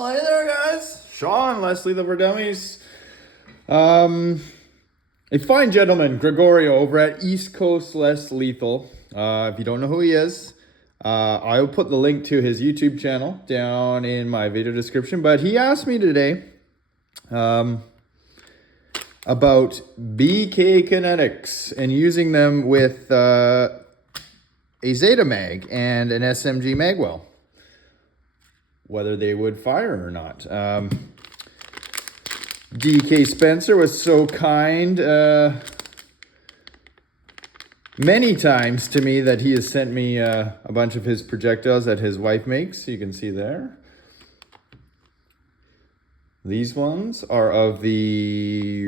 Oh, hey there, guys. Sean, Leslie, the Verdummies. A fine gentleman, Gregorio, over at East Coast Less Lethal. If you don't know who he is, I will put the link to his YouTube channel down in my video description. But he asked me today about BK Kinetics and using them with a Zeta mag and an SMG magwell, whether they would fire or not. DK Spencer was so kind many times to me that he has sent me a bunch of his projectiles that his wife makes. You can see there. These ones are of the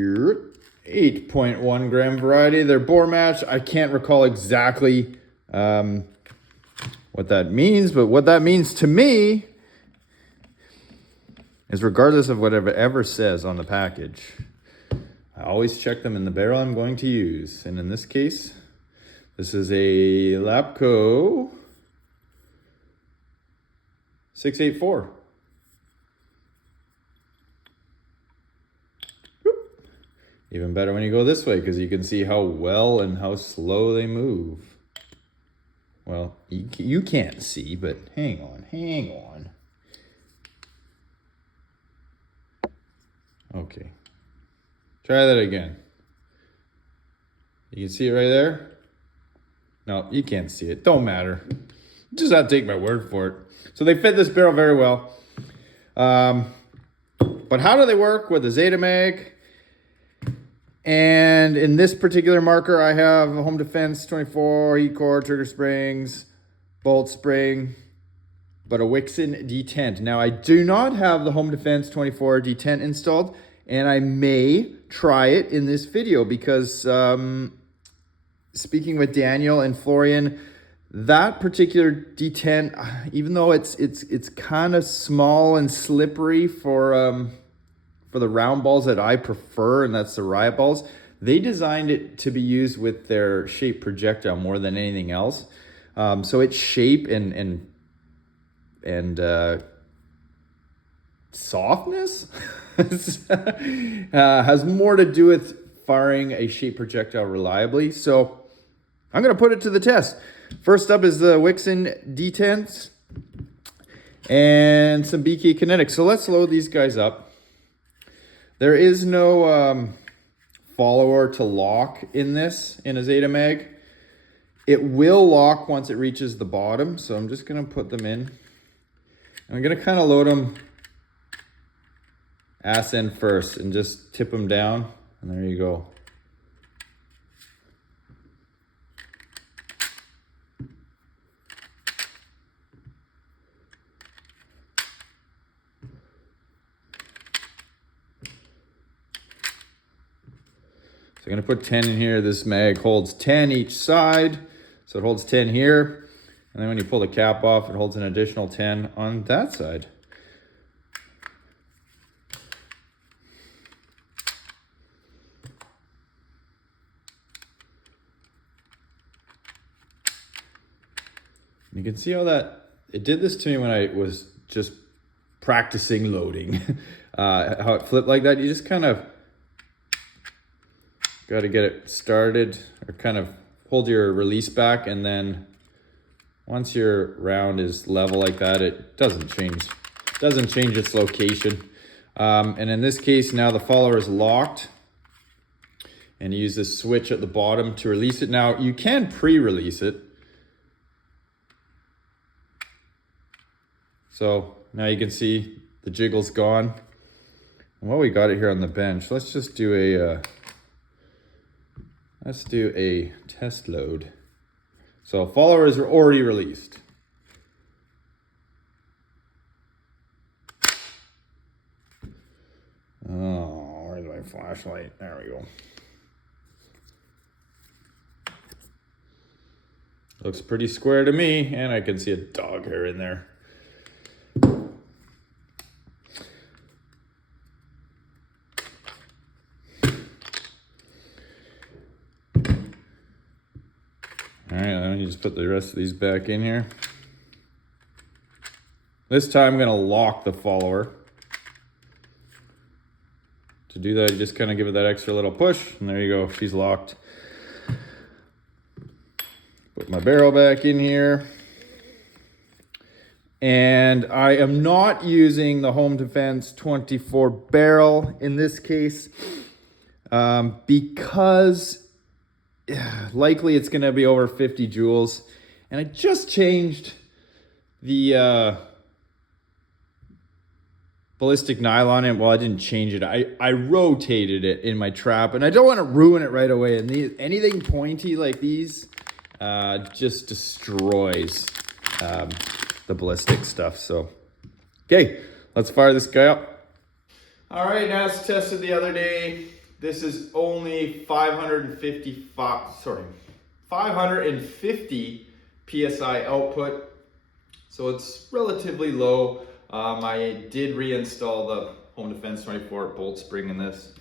8.1 gram variety. They're bore match. I can't recall exactly what that means, but what that means to me is regardless of whatever ever says on the package, I always check them in the barrel I'm going to use. And in this case, this is a Lapco 684. Even better when you go this way, because you can see how well and how slow they move. Well, you can't see, but hang on. Okay. Try that again. You can see it right there? No, you can't see it. Don't matter. You just have to take my word for it. So they fit this barrel very well. But how do they work with the Zeta mag? And in this particular marker, I have a Home Defense 24, heat core, trigger springs, bolt spring, but a Wixon detent. Now, I do not have the Home Defense 24 detent installed, and I may try it in this video because speaking with Daniel and Florian, that particular detent, even though it's kind of small and slippery for the round balls that I prefer, and that's the riot balls, they designed it to be used with their shape projectile more than anything else. So its shape and softness has more to do with firing a shape projectile reliably. So I'm going to put it to the test. First up is the Wixon detents and some BK Kinetic. So let's load these guys up. There is no follower to lock in this, in a Zeta mag. It will lock once it reaches the bottom, so I'm just going to put them in. I'm going to kind of load them ass end first and just tip them down, and there you go. So I'm going to put 10 in here. This mag holds 10 each side. So it holds 10 here. And then when you pull the cap off, it holds an additional 10 on that side. You can see how it did this to me when I was just practicing loading. How it flipped like that. You just kind of got to get it started, or kind of hold your release back, and then once your round is level like that, it doesn't change its location. And in this case, now the follower is locked, and you use this switch at the bottom to release it. Now you can pre-release it. So now you can see the jiggle's gone. And while we got it here on the bench, let's just do a test load. So followers are already released. Oh, where's my flashlight? There we go. Looks pretty square to me, and I can see a dog hair in there. All right, let me just put the rest of these back in here. This time I'm going to lock the follower To do that, you just kind of give it that extra little push, and there you go, she's locked. Put my barrel back in here. And I am not using the Home Defense 24 barrel in this case because likely it's going to be over 50 joules. And I just changed the ballistic nylon in. Well, I didn't change it. I rotated it in my trap, and I don't want to ruin it right away. And anything pointy like these just destroys the ballistic stuff. So, okay, let's fire this guy up. All right, now it's tested the other day. This is only 550 PSI output. So it's relatively low. I did reinstall the Home Defense 24 bolt spring in this.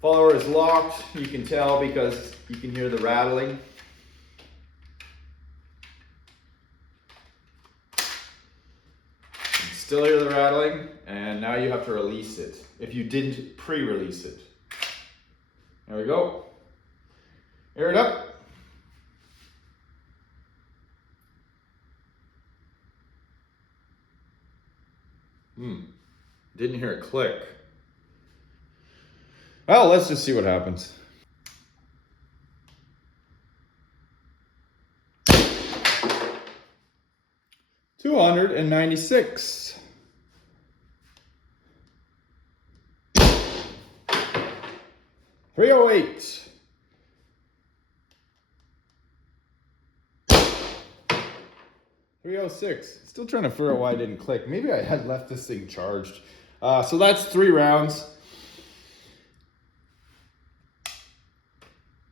Follower is locked. You can tell because you can hear the rattling. Still hear the rattling, and now you have to release it if you didn't pre-release it. There we go. Air it up. Didn't hear it click. Well, let's just see what happens. $296. 308. 306. Still trying to figure out why I didn't click. Maybe I had left this thing charged. So that's 3 rounds.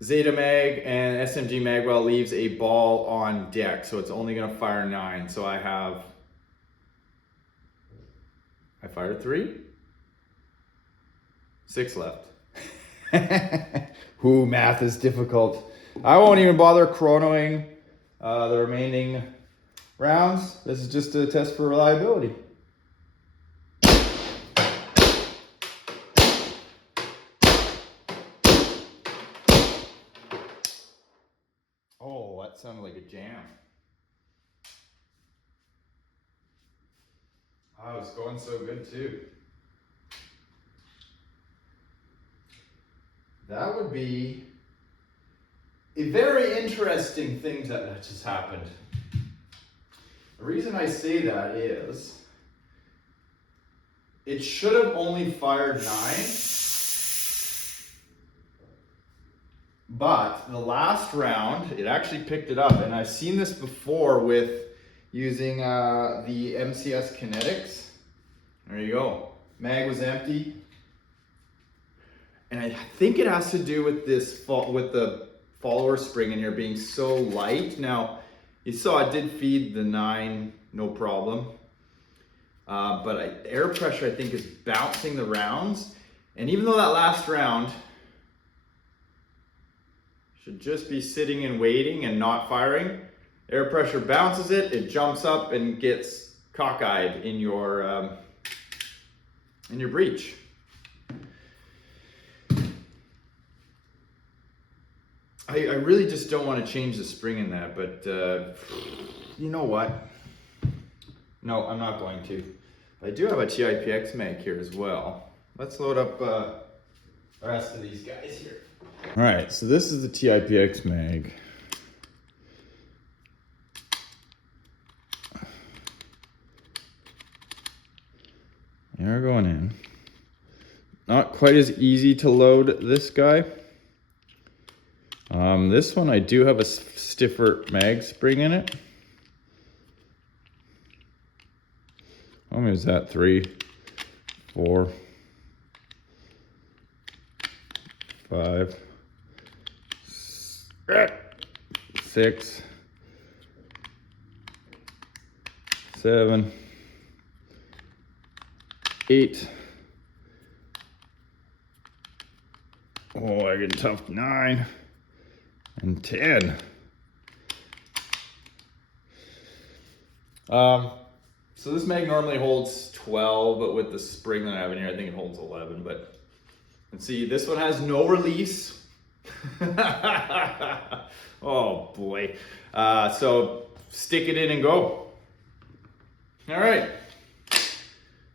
Zeta mag and SMG magwell leaves a ball on deck, so it's only going to fire 9. So I fired 3. 6 left. Ooh, math is difficult. I won't even bother chronoing the remaining rounds. This is just a test for reliability. Oh, that sounded like a jam. Oh, it's going so good too. That would be a very interesting thing that just happened. The reason I say that is it should have only fired 9, but the last round it actually picked it up, and I've seen this before with using the MCS Kinetics. There you go. Mag was empty. And I think it has to do with with the follower spring in here being so light. Now, you saw I did feed the 9, no problem. But air pressure, I think, is bouncing the rounds. And even though that last round should just be sitting and waiting and not firing, air pressure bounces it, it jumps up and gets cockeyed in your breech. I really just don't want to change the spring in that, but you know what? No, I'm not going to. I do have a TIPX mag here as well. Let's load up the rest of these guys here. All right, so this is the TIPX mag. They're going in. Not quite as easy to load this guy. This one I do have a stiffer mag spring in it. How many was that? 3, 4, 5, 6, 7, 8. Oh, I get tough. 9 and 10. So So this mag normally holds 12, but with the spring that I have in here, I think it holds 11. But let's see, this one has no release. Oh boy. So stick it in and go. All right.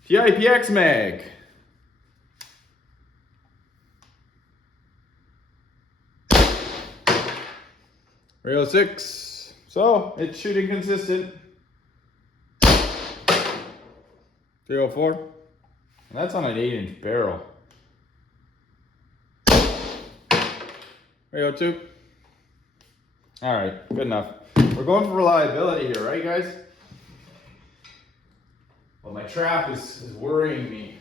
TIPX mag. Rail 6. So it's shooting consistent. 304. And that's on an 8-inch barrel. Rail 2. All right, good enough. We're going for reliability here, right, guys? Well, my trap is worrying me.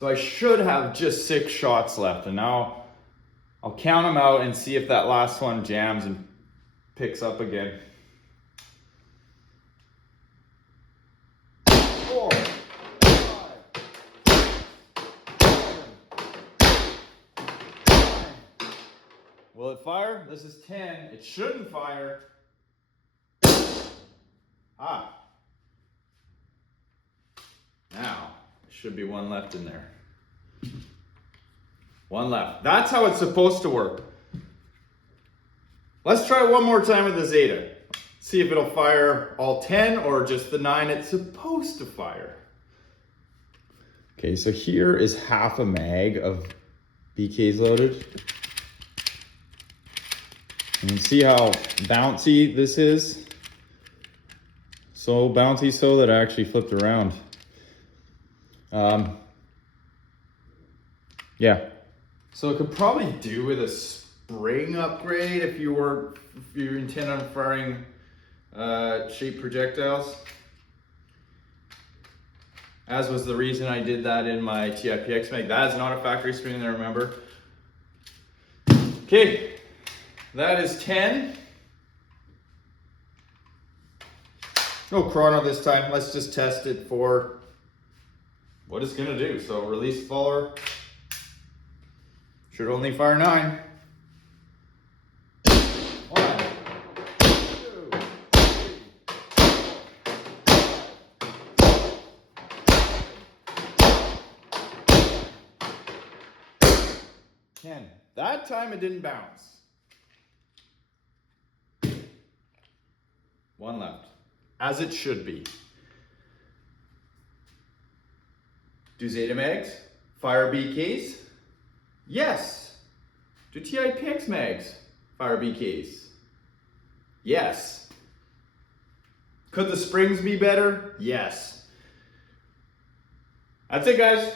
So I should have just 6 shots left, and now I'll count them out and see if that last one jams and picks up again. 4, 5, 7. Will it fire? This is 10. It shouldn't fire. Ah. Now, there should be one left in there. One left. That's how it's supposed to work. Let's try one more time with the Zeta. See if it'll fire all 10 or just the 9 it's supposed to fire. Okay, so here is half a mag of BKs loaded. You can see how bouncy this is. So bouncy so that I actually flipped around. Yeah. So it could probably do with a spring upgrade if you intend on firing shaped projectiles. As was the reason I did that in my TIPX mag. That is not a factory spring, I remember. Okay, that is 10. No chrono this time. Let's just test it for what it's gonna do. So release faller. Should only fire 9. 1, 2, 3, 10. That time it didn't bounce. 1 left. As it should be. Do Zeta mags fire BKs? Yes. Do TIPX mags fire BKs? Yes. Could the springs be better? Yes. That's it, guys.